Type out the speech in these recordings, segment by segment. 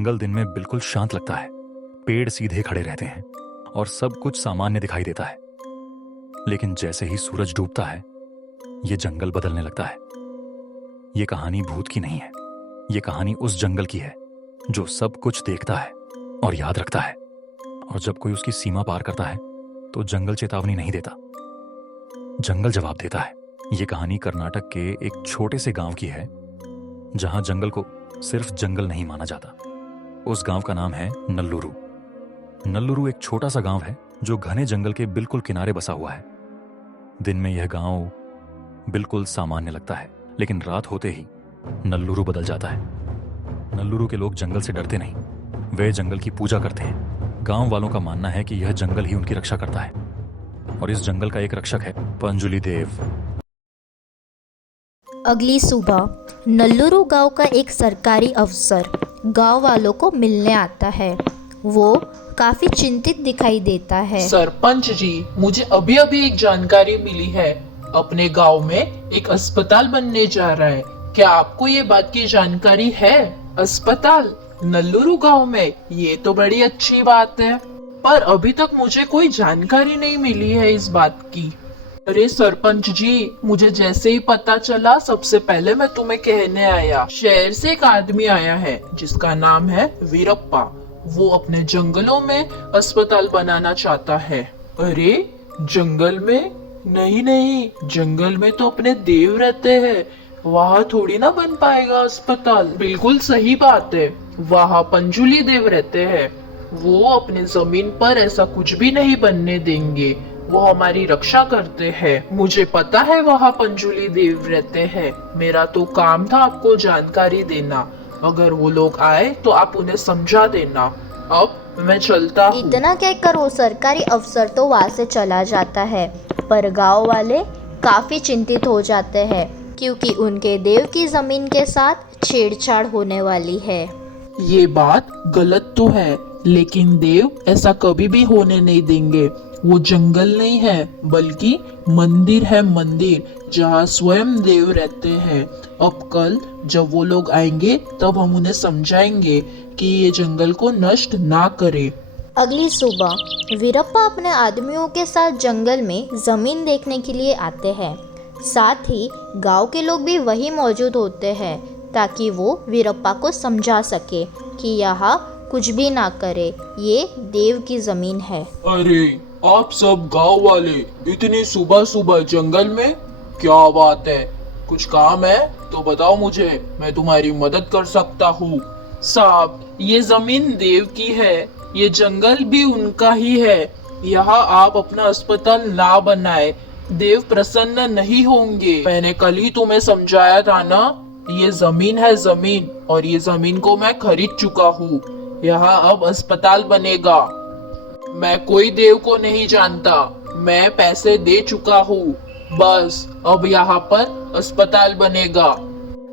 जंगल दिन में बिल्कुल शांत लगता है। पेड़ सीधे खड़े रहते हैं और सब कुछ सामान्य दिखाई देता है। लेकिन जैसे ही सूरज डूबता है, ये जंगल बदलने लगता है। ये कहानी भूत की नहीं है। ये कहानी उस जंगल की है जो सब कुछ देखता है और याद रखता है। और जब कोई उसकी सीमा पार करता है तो जंगल चेतावनी नहीं देता, जंगल जवाब देता है। ये कहानी कर्नाटक के एक छोटे से गांव की है जहां जंगल को सिर्फ जंगल नहीं माना जाता। उस गांव का नाम है नल्लूरू। नल्लूरू एक छोटा सा गांव है जो घने जंगल के बिल्कुल किनारे बसा हुआ है। दिन में यह गांव बिल्कुल सामान्य लगता है, लेकिन रात होते ही नल्लूरू बदल जाता है। नल्लूरू के लोग जंगल से डरते नहीं, वे जंगल की पूजा करते हैं। गांव वालों का मानना है कि यह जंगल ही उनकी रक्षा करता है और इस जंगल का एक रक्षक है पंजुली देव। अगली सुबह नल्लूरू गांव का एक सरकारी अफसर गांव वालों को मिलने आता है। वो काफी चिंतित दिखाई देता है। सरपंच जी, मुझे अभी अभी एक जानकारी मिली है। अपने गांव में एक अस्पताल बनने जा रहा है। क्या आपको ये बात की जानकारी है? अस्पताल नल्लूरू गांव में, ये तो बड़ी अच्छी बात है। पर अभी तक मुझे कोई जानकारी नहीं मिली है इस बात की। अरे सरपंच जी, मुझे जैसे ही पता चला सबसे पहले मैं तुम्हें कहने आया। शहर से एक आदमी आया है जिसका नाम है वीरप्पा। वो अपने जंगलों में अस्पताल बनाना चाहता है। अरे जंगल में? नहीं नहीं, जंगल में तो अपने देव रहते हैं, वहाँ थोड़ी ना बन पाएगा अस्पताल। बिल्कुल सही बात है, वहाँ पंजुली देव रहते हैं। वो अपने जमीन पर ऐसा कुछ भी नहीं बनने देंगे। वो हमारी रक्षा करते हैं। मुझे पता है वहाँ पंजुली देव रहते हैं। मेरा तो काम था आपको जानकारी देना। अगर वो लोग आए तो आप उन्हें समझा देना। अब मैं चलता हूँ। इतना कहकर वो सरकारी अफसर तो वहाँ से चला जाता है, पर गांव वाले काफी चिंतित हो जाते हैं क्योंकि उनके देव की जमीन के साथ छेड़छाड़ होने वाली है। ये बात गलत तो है, लेकिन देव ऐसा कभी भी होने नहीं देंगे। वो जंगल नहीं है बल्कि मंदिर है, मंदिर जहाँ स्वयं देव रहते हैं। अब कल जब वो लोग आएंगे तब हम उन्हें समझाएंगे कि ये जंगल को नष्ट ना करे। अगली सुबह वीरप्पा अपने आदमियों के साथ जंगल में जमीन देखने के लिए आते हैं। साथ ही गांव के लोग भी वहीं मौजूद होते हैं ताकि वो वीरप्पा को समझा सके कि यहाँ कुछ भी ना करे, ये देव की जमीन है। अरे आप सब गांव वाले इतनी सुबह सुबह जंगल में, क्या बात है? कुछ काम है तो बताओ मुझे, मैं तुम्हारी मदद कर सकता हूँ। साहब, ये जमीन देव की है, ये जंगल भी उनका ही है। यहाँ आप अपना अस्पताल ना बनाए, देव प्रसन्न नहीं होंगे। मैंने कल ही तुम्हें समझाया था ना, ये जमीन है जमीन, और ये जमीन को मैं खरीद चुका हूँ। यहाँ अब अस्पताल बनेगा। मैं कोई देव को नहीं जानता, मैं पैसे दे चुका हूँ। बस अब यहाँ पर अस्पताल बनेगा।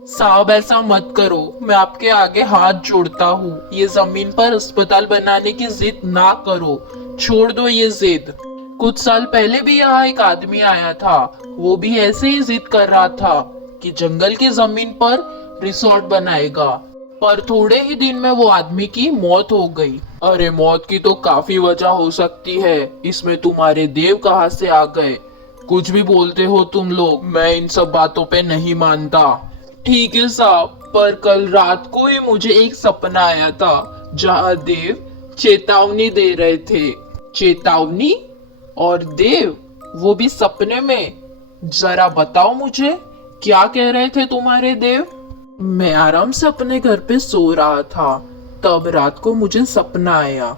साहब ऐसा मत करो, मैं आपके आगे हाथ जोड़ता हूँ। ये जमीन पर अस्पताल बनाने की जिद ना करो, छोड़ दो ये जिद। कुछ साल पहले भी यहाँ एक आदमी आया था, वो भी ऐसे ही जिद कर रहा था कि जंगल की जमीन पर रिसोर्ट बनाएगा। पर थोड़े ही दिन में वो आदमी की मौत हो गई। अरे मौत की तो काफी वजह हो सकती है, इसमें तुम्हारे देव कहाँ से आ गए? कुछ भी बोलते हो तुम लोग, मैं इन सब बातों पे नहीं मानता। ठीक है साहब, पर कल रात को ही मुझे एक सपना आया था जहाँ देव चेतावनी दे रहे थे। चेतावनी? और देव वो भी सपने में? जरा बताओ मुझे, क्या कह रहे थे तुम्हारे देव? मैं आराम से अपने घर पे सो रहा था, तब रात को मुझे सपना आया।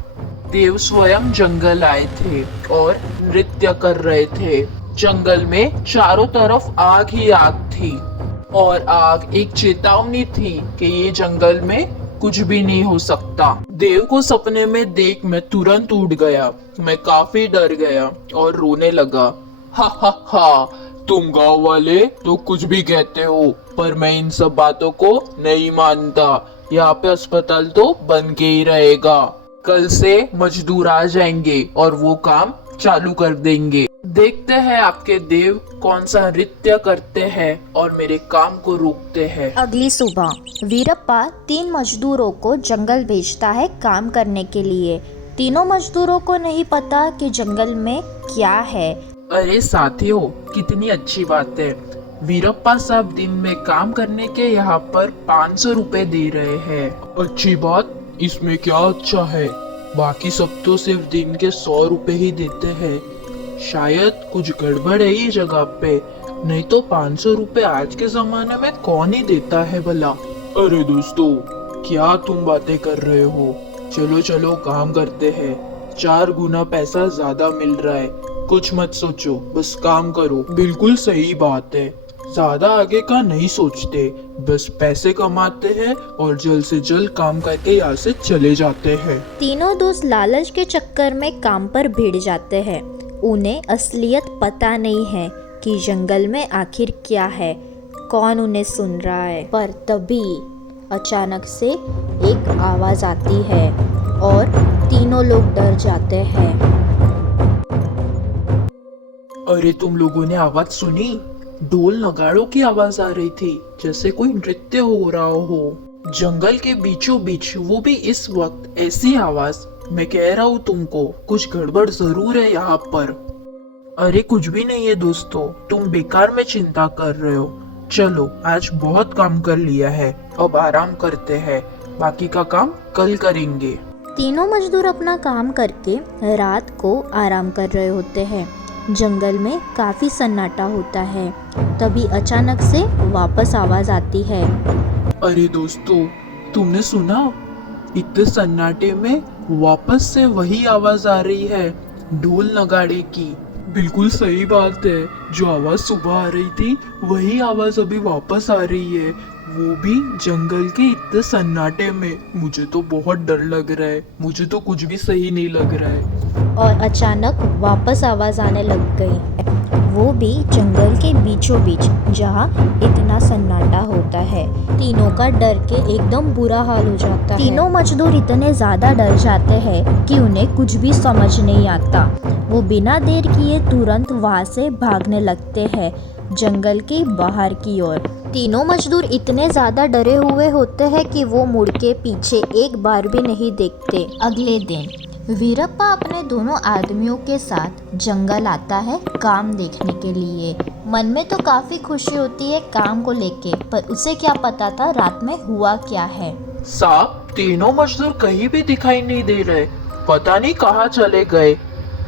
देव स्वयं जंगल आए थे और नृत्य कर रहे थे। जंगल में चारों तरफ आग ही आग थी, और आग एक चेतावनी थी कि ये जंगल में कुछ भी नहीं हो सकता। देव को सपने में देख मैं तुरंत उठ गया। मैं काफी डर गया और रोने लगा। हा हा हा, तुम गांव वाले तो कुछ भी कहते हो, पर मैं इन सब बातों को नहीं मानता। यहाँ पे अस्पताल तो बन के ही रहेगा। कल से मजदूर आ जाएंगे और वो काम चालू कर देंगे। देखते हैं आपके देव कौन सा नृत्य करते हैं और मेरे काम को रोकते हैं। अगली सुबह वीरप्पा 3 मजदूरों को जंगल भेजता है काम करने के लिए। तीनों मजदूरों को नहीं पता कि जंगल में क्या है। अरे साथियों, कितनी अच्छी बात है। वीरप्पा साहब दिन में काम करने के यहाँ पर 500 रुपए दे रहे हैं। अच्छी बात, इसमें क्या अच्छा है? बाकी सब तो सिर्फ दिन के 100 रुपए ही देते हैं। शायद कुछ गड़बड़ है ये जगह पे, नहीं तो 500 रुपए आज के जमाने में कौन ही देता है भला। अरे दोस्तों, क्या तुम बातें कर रहे हो? चलो चलो काम करते हैं, 4 गुना पैसा ज्यादा मिल रहा है। कुछ मत सोचो, बस काम करो। बिल्कुल सही बात है, ज्यादा आगे का नहीं सोचते, बस पैसे कमाते हैं और जल्द से जल्द काम करके यहाँ से चले जाते हैं। तीनों दोस्त लालच के चक्कर में काम पर भिड़ जाते हैं। उन्हें असलियत पता नहीं है कि जंगल में आखिर क्या है, कौन उन्हें सुन रहा है। पर तभी अचानक से एक आवाज आती है और तीनों लोग डर जाते हैं। अरे तुम लोगों ने आवाज सुनी? ढोल नगाड़ों की आवाज आ रही थी, जैसे कोई नृत्य हो रहा हो जंगल के बीचों बीच, वो भी इस वक्त। ऐसी आवाज, मैं कह रहा हूँ तुमको, कुछ गड़बड़ जरूर है यहाँ पर। अरे कुछ भी नहीं है दोस्तों, तुम बेकार में चिंता कर रहे हो। चलो आज बहुत काम कर लिया है, अब आराम करते हैं, बाकी का काम कल करेंगे। तीनों मजदूर अपना काम करके रात को आराम कर रहे होते हैं। जंगल में काफी सन्नाटा होता है। तभी अचानक से वापस आवाज आती है। अरे दोस्तों, तुमने सुना? इतने सन्नाटे में वापस से वही आवाज आ रही है, ढोल नगाड़े की। बिल्कुल सही बात है, जो आवाज सुबह आ रही थी वही आवाज अभी वापस आ रही है, वो भी जंगल के इतने सन्नाटे में। मुझे तो बहुत डर लग रहा है, मुझे तो कुछ भी सही नहीं लग रहा है। और अचानक वापस आवाज आने लग गई, वो भी जंगल के बीचों बीच, जहाँ इतना सन्नाटा होता है। तीनों का डर के एकदम बुरा हाल हो जाता है। तीनों मजदूर इतने ज्यादा डर जाते हैं कि उन्हें कुछ भी समझ नहीं आता। वो बिना देर किए तुरंत वहाँ से भागने लगते हैं, जंगल के बाहर की ओर। तीनों मजदूर इतने ज्यादा डरे हुए होते हैं कि वो मुड़ के पीछे एक बार भी नहीं देखते। अगले दिन वीरप्पा अपने दोनों आदमियों के साथ जंगल आता है काम देखने के लिए। मन में तो काफी खुशी होती है काम को लेके, पर उसे क्या पता था रात में हुआ क्या है। साहब, तीनों मजदूर कहीं भी दिखाई नहीं दे रहे, पता नहीं कहाँ चले गए।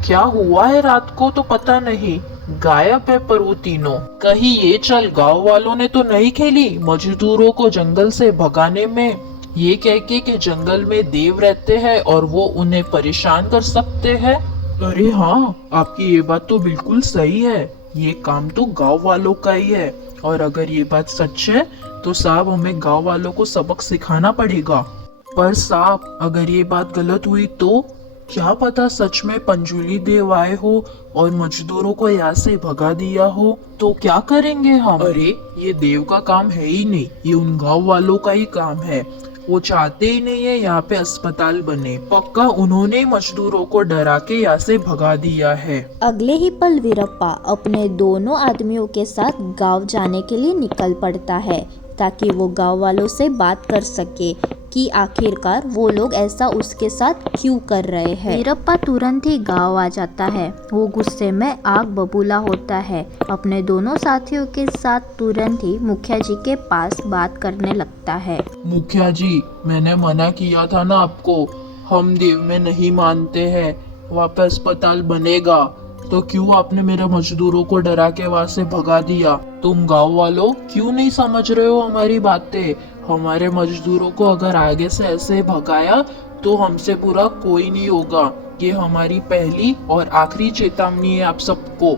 क्या हुआ है रात को तो पता नहीं, गायब है। पर वो तीनों कहीं ये चल गांव वालों ने तो नहीं खेली मजदूरों को जंगल से भगाने में, ये कह के कि जंगल में देव रहते हैं और वो उन्हें परेशान कर सकते हैं। अरे हाँ, आपकी ये बात तो बिल्कुल सही है, ये काम तो गांव वालों का ही है। और अगर ये बात सच है तो साहब हमें गांव वालों को सबक सिखाना पड़ेगा। पर साहब, अगर ये बात गलत हुई तो क्या पता सच में पंजुली देव आए हो और मजदूरों को यहाँ से भगा दिया हो, तो क्या करेंगे हम? अरे ये देव का काम है ही नहीं, ये उन गांव वालों का ही काम है। वो चाहते ही नहीं है यहाँ पे अस्पताल बने, पक्का उन्होंने मजदूरों को डरा के यहाँ से भगा दिया है। अगले ही पल वीरप्पा अपने दोनों आदमियों के साथ गांव जाने के लिए निकल पड़ता है, ताकि वो गांव वालों से बात कर सके कि आखिरकार वो लोग ऐसा उसके साथ क्यों कर रहे हैं। वीरप्पा तुरंत ही गांव आ जाता है। वो गुस्से में आग बबूला होता है। अपने दोनों साथियों के साथ तुरंत ही मुखिया जी के पास बात करने लगता है। मुखिया जी, मैंने मना किया था ना आपको, हम देव में नहीं मानते हैं, वहाँ पे अस्पताल बनेगा, तो क्यों आपने मेरे मजदूरों को डरा के वहाँ से भगा दिया? तुम गांव वालों क्यों नहीं समझ रहे हो हमारी बातें? हमारे मजदूरों को अगर आगे से ऐसे भगाया तो हमसे बुरा कोई नहीं होगा। ये हमारी पहली और आखिरी चेतावनी है आप सबको।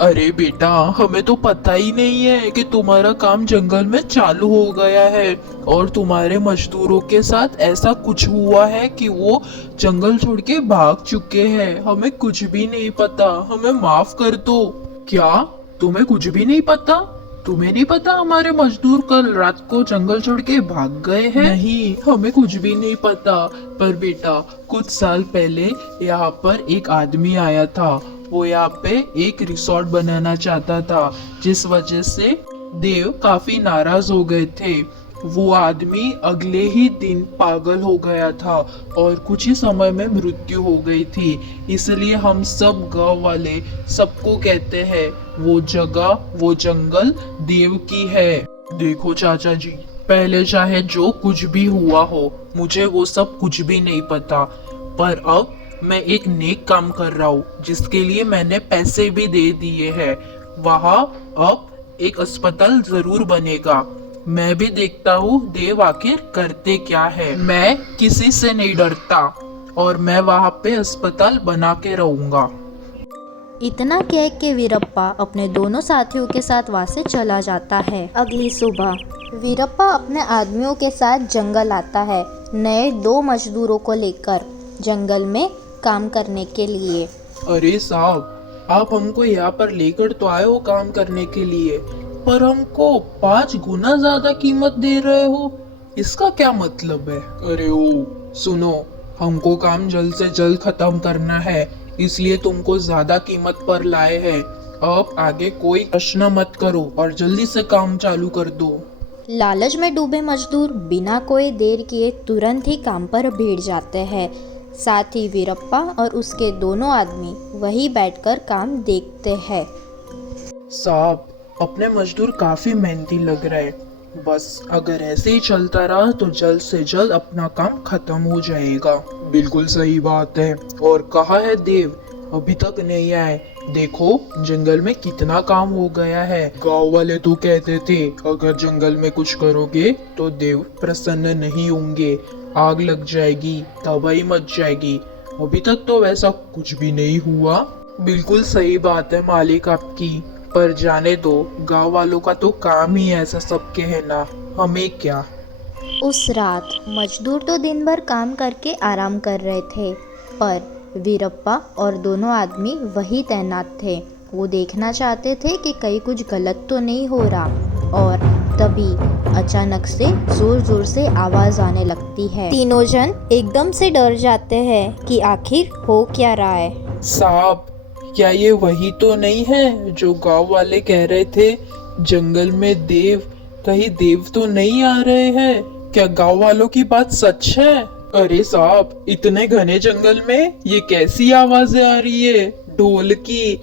अरे बेटा, हमें तो पता ही नहीं है कि तुम्हारा काम जंगल में चालू हो गया है और तुम्हारे मजदूरों के साथ ऐसा कुछ हुआ है कि वो जंगल छोड़ के भाग चुके हैं। हमें कुछ भी नहीं पता, हमें माफ कर दो। क्या तुम्हें कुछ भी नहीं पता? तुम्हें नहीं पता हमारे मजदूर कल रात को जंगल छोड़ के भाग गए हैं? नहीं, हमें कुछ भी नहीं पता। पर बेटा, कुछ साल पहले यहाँ पर एक आदमी आया था, वो यहाँ पे एक रिसोर्ट बनाना चाहता था, जिस वजह से देव काफी नाराज हो गए थे। वो आदमी अगले ही दिन पागल हो गया था और कुछ ही समय में मृत्यु हो गई थी। इसलिए हम सब गांव वाले सबको कहते हैं वो जगह, वो जंगल देव की है। देखो चाचा जी, पहले चाहे जो कुछ भी हुआ हो, मुझे वो सब कुछ भी नहीं पता, पर अब मैं एक नेक काम कर रहा हूँ जिसके लिए मैंने पैसे भी दे दिए हैं। वहाँ अब एक अस्पताल जरूर बनेगा। मैं भी देखता हूँ देव आखिर करते क्या है। मैं किसी से नहीं डरता और मैं वहाँ पे अस्पताल बना के रहूंगा। इतना कह के वीरप्पा अपने दोनों साथियों के साथ वहाँ से चला जाता है। अगली सुबह वीरप्पा अपने आदमियों के साथ जंगल आता है, नए 2 मजदूरों को लेकर जंगल में काम करने के लिए। अरे साहब, आप हमको यहाँ पर लेकर तो आए हो काम करने के लिए, पर हमको 5 गुना ज्यादा कीमत दे रहे हो, इसका क्या मतलब है? अरे ओ सुनो, हमको काम जल्द से जल्द खत्म करना है, इसलिए तुमको ज्यादा कीमत पर लाए हैं। अब आगे कोई प्रश्न मत करो और जल्दी से काम चालू कर दो। लालच में डूबे मजदूर बिना कोई देर किए तुरंत ही काम पर भिड़ जाते हैं। साथ ही वीरप्पा और उसके दोनों आदमी वहीं बैठकर काम देखते हैं। साहब, अपने मजदूर काफी मेहनती लग रहे हैं, बस अगर ऐसे ही चलता रहा तो जल्द से जल्द अपना काम खत्म हो जाएगा। बिल्कुल सही बात है। और कहाँ है देव? अभी तक नहीं आए। देखो जंगल में कितना काम हो गया है। गांव वाले तो कहते थे अगर जंगल में कुछ करोगे तो देव प्रसन्न नहीं होंगे, आग लग जाएगी, तबाही मच जाएगी। अभी तक तो वैसा कुछ भी नहीं हुआ। बिल्कुल सही बात है मालिक आपकी, पर जाने दो, गांव वालों का तो काम ही ऐसा सब कहना, हमें क्या। उस रात मजदूर तो दिन भर काम करके आराम कर रहे थे, पर वीरप्पा और दोनों आदमी वही तैनात थे। वो देखना चाहते थे कि कहीं कुछ गलत तो नहीं हो रहा। और तभी अचानक से जोर जोर से आवाज आने लगती है। तीनों जन एकदम से डर जाते हैं कि आखिर हो क्या रहा है। साहब, क्या ये वही तो नहीं है जो गांव वाले कह रहे थे जंगल में देव? कहीं देव तो नहीं आ रहे हैं? क्या गांव वालों की बात सच है? अरे साहब, इतने घने जंगल में ये कैसी आवाजें आ रही है? ढोल की?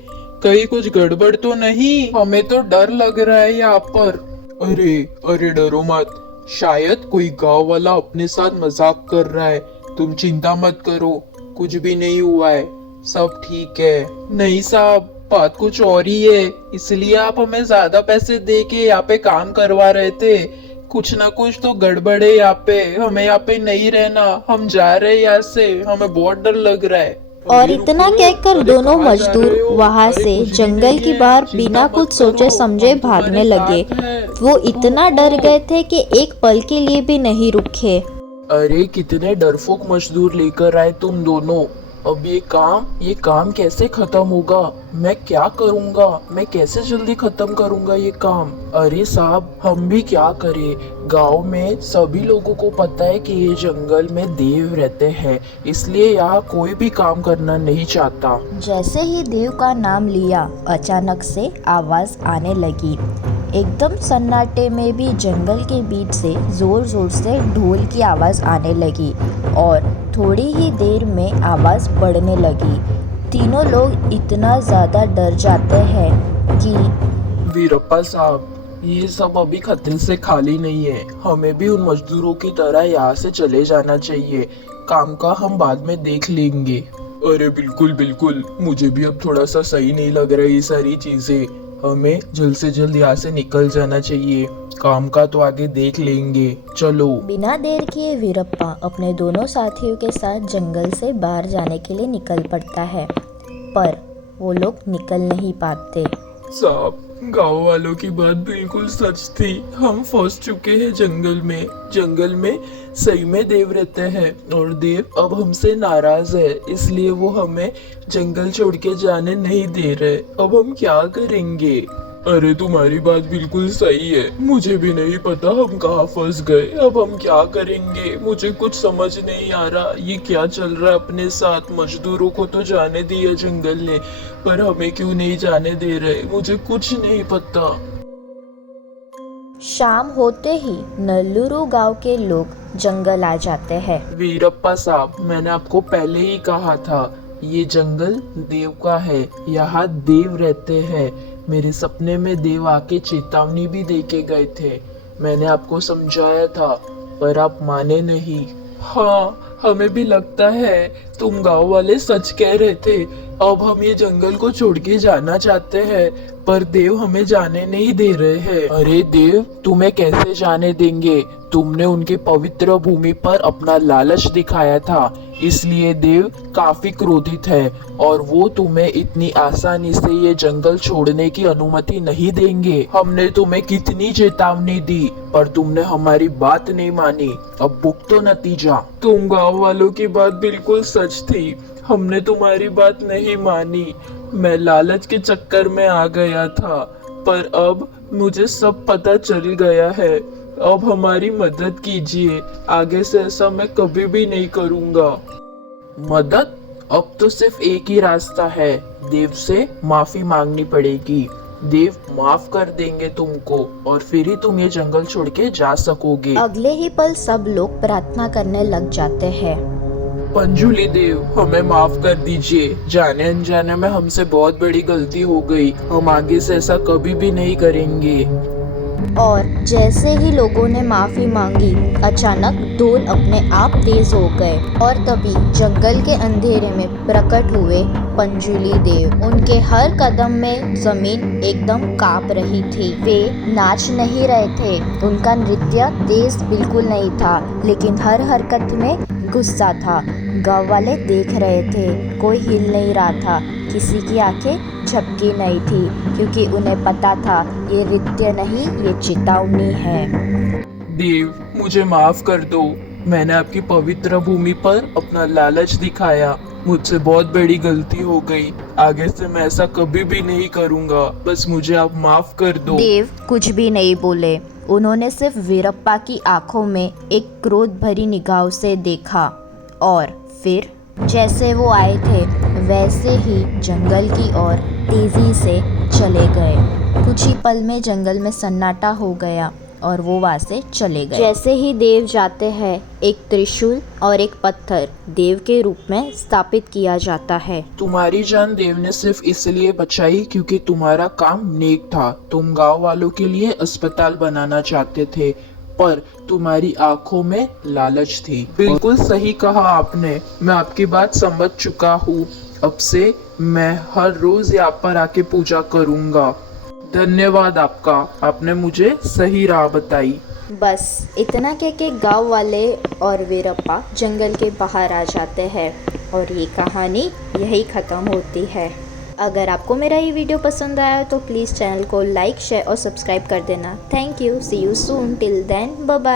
कहीं कुछ गड़बड़ तो नहीं? हमें तो डर लग रहा है यहाँ पर। अरे अरे डरो मत, शायद कोई गांव वाला अपने साथ मजाक कर रहा है। तुम चिंता मत करो, कुछ भी नहीं हुआ है, सब ठीक है। नहीं साहब, बात कुछ और ही है, इसलिए आप हमें ज्यादा पैसे दे के यहाँ पे काम करवा रहे थे। कुछ ना कुछ तो गड़बड़ है यहाँ पे, हमें यहाँ पे नहीं रहना, हम जा रहे हैं यहाँ से, हमें बहुत डर लग रहा है। और इतना कहकर दोनों मजदूर वहां से जंगल की बाहर बिना कुछ सोचे समझे भागने लगे। वो इतना डर गए थे कि एक पल के लिए भी नहीं रुके। अरे कितने डरपोक मजदूर लेकर आए तुम दोनों। अब ये काम कैसे खत्म होगा? मैं क्या करूंगा? मैं कैसे जल्दी खत्म करूंगा ये काम? अरे साहब, हम भी क्या करें? गांव में सभी लोगों को पता है कि ये जंगल में देव रहते हैं, इसलिए यहाँ कोई भी काम करना नहीं चाहता। जैसे ही देव का नाम लिया, अचानक से आवाज आने लगी। एकदम सन्नाटे में भी जंगल के बीच से जोर जोर से ढोल की आवाज आने लगी और थोड़ी ही देर में आवाज बढ़ने लगी। तीनों लोग इतना ज्यादा डर जाते हैं कि वीरप्पा साहब, ये सब अभी खतरे से खाली नहीं है, हमें भी उन मजदूरों की तरह यहाँ से चले जाना चाहिए। काम का हम बाद में देख लेंगे। अरे बिल्कुल बिल्कुल, मुझे भी अब थोड़ा सा सही नहीं लग रहा ये सारी चीजें। हमें जल्द से जल्द यहाँ से निकल जाना चाहिए, काम का तो आगे देख लेंगे, चलो। बिना देर किए वीरप्पा अपने दोनों साथियों के साथ जंगल से बाहर जाने के लिए निकल पड़ता है, पर वो लोग निकल नहीं पाते। साहब, गांव वालों की बात बिल्कुल सच थी, हम फंस चुके हैं जंगल में। जंगल में सही में देव रहते हैं और देव अब हमसे नाराज है, इसलिए वो हमें जंगल छोड़ के जाने नहीं दे रहे। अब हम क्या करेंगे? अरे तुम्हारी बात बिल्कुल सही है, मुझे भी नहीं पता हम कहाँ फंस गए। अब हम क्या करेंगे, मुझे कुछ समझ नहीं आ रहा। ये क्या चल रहा है अपने साथ? मजदूरों को तो जाने दिया जंगल ने, पर हमें क्यों नहीं जाने दे रहे? मुझे कुछ नहीं पता। शाम होते ही नल्लूरू गांव के लोग जंगल आ जाते हैं। वीरप्पा साहब, मैंने आपको पहले ही कहा था, ये जंगल देव का है, यहाँ देव रहते हैं। मेरे सपने में देव आके चेतावनी भी दे के गए थे। मैंने आपको समझाया था, पर आप माने नहीं। हाँ, हमें भी लगता है तुम गांव वाले सच कह रहे थे। अब हम ये जंगल को छोड़ के जाना चाहते हैं, पर देव हमें जाने नहीं दे रहे हैं। अरे देव तुम्हें कैसे जाने देंगे? तुमने उनकी पवित्र भूमि पर अपना लालच दिखाया था, इसलिए देव काफी क्रोधित है और वो तुम्हें इतनी आसानी से ये जंगल छोड़ने की अनुमति नहीं देंगे। हमने तुम्हें कितनी चेतावनी दी, पर तुमने हमारी बात नहीं मानी। अब भुगतो नतीजा। तुम गांव वालों की बात बिल्कुल सच थी, हमने तुम्हारी बात नहीं मानी। मैं लालच के चक्कर में आ गया था, पर अब मुझे सब पता चल गया है। अब हमारी मदद कीजिए, आगे से ऐसा मैं कभी भी नहीं करूँगा। मदद? अब तो सिर्फ एक ही रास्ता है, देव से माफी मांगनी पड़ेगी। देव माफ कर देंगे तुमको और फिर ही तुम ये जंगल छोड़ के जा सकोगे। अगले ही पल सब लोग प्रार्थना करने लग जाते हैं। पंजुली देव, हमें माफ कर दीजिए। जाने अनजाने में हमसे बहुत बड़ी गलती हो गई। हम आगे से ऐसा कभी भी नहीं करेंगे। और जैसे ही लोगों ने माफी मांगी, अचानक ढोल अपने आप तेज हो गए और तभी जंगल के अंधेरे में प्रकट हुए पंजुली देव। उनके हर कदम में जमीन एकदम कांप रही थी। वे नाच नहीं रहे थे, उनका नृत्य तेज बिल्कुल नहीं था, लेकिन हर हरकत में गुस्सा था। गांव वाले देख रहे थे, कोई हिल नहीं रहा था, किसी की आंखें झपकी नहीं थी, क्योंकि उन्हें पता था ये नृत्य नहीं, ये चेतावनी है। देव मुझे माफ कर दो, मैंने आपकी पवित्र भूमि पर अपना लालच दिखाया। मुझसे बहुत बड़ी गलती हो गई, आगे से मैं ऐसा कभी भी नहीं करूँगा। बस मुझे आप माफ कर दो। देव कुछ भी नहीं बोले, उन्होंने सिर्फ वीरप्पा की आंखों में एक क्रोध भरी निगाह से देखा और फिर जैसे वो आए थे वैसे ही जंगल की ओर तेजी से चले गए। कुछ ही पल में जंगल में सन्नाटा हो गया और वो वहाँ से चले गए। जैसे ही देव जाते हैं, एक त्रिशूल और एक पत्थर देव के रूप में स्थापित किया जाता है। तुम्हारी जान देव ने सिर्फ इसलिए बचाई क्योंकि तुम्हारा काम नेक था। तुम गांव वालों के लिए अस्पताल बनाना चाहते थे, पर तुम्हारी आंखों में लालच थी। बिल्कुल सही कहा आपने, मैं आपकी बात समझ चुका हूँ। अब से मैं हर रोज यहाँ पर आके पूजा करूँगा। धन्यवाद आपका, आपने मुझे सही राह बताई। बस इतना कह के गाँव वाले और वीरप्पा जंगल के बाहर आ जाते हैं और ये कहानी यही ख़त्म होती है। अगर आपको मेरा ये वीडियो पसंद आया तो प्लीज़ चैनल को लाइक, शेयर और सब्सक्राइब कर देना। Thank you, see you soon, till then, bye bye.